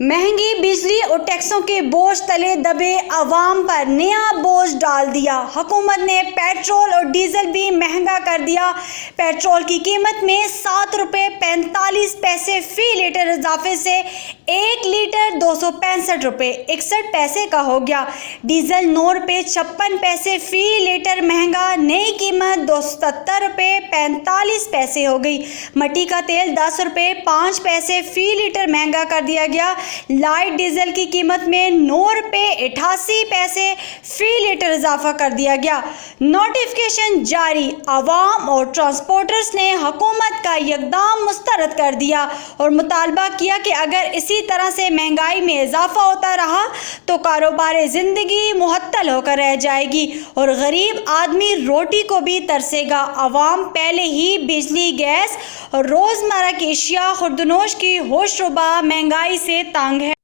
महंगी बिजली और टैक्सों के बोझ तले दबे अवाम पर नया बोझ डाल दिया। हुकूमत ने पेट्रोल और डीजल भी महंगा कर दिया। पेट्रोल की कीमत में 7 रुपये 45 पैसे फी लीटर इजाफे से 1 लीटर 265 रुपये 61 पैसे का हो गया। डीजल 9 रुपये 56 पैसे फी लीटर महंगा, नई कीमत 270 रुपये 45 पैसे हो गई। मट्टी का तेल 10 रुपये 5 पैसे फी लीटर महंगा कर दिया गया। लाइट डीजल की कीमत में 9 रुपये 88 पैसे फी लीटर इजाफा कर दिया गया। नोटिफिकेशन जारी, अवाम और ट्रांसपोर्टर्स ने हुकूमत का इक़दाम मुस्तरद कर दिया और मुतालबा किया कि अगर इसी तरह से महंगाई में इजाफा होता रहा तो कारोबार ज़िंदगी मुअत्तल होकर रह जाएगी और गरीब आदमी रोटी को भी तरसेगा। अवाम पहले ही बिजली, गैस और रोज़मर्रा की अशिया खुर्दनोश की होशरुबा महंगाई से तंग है।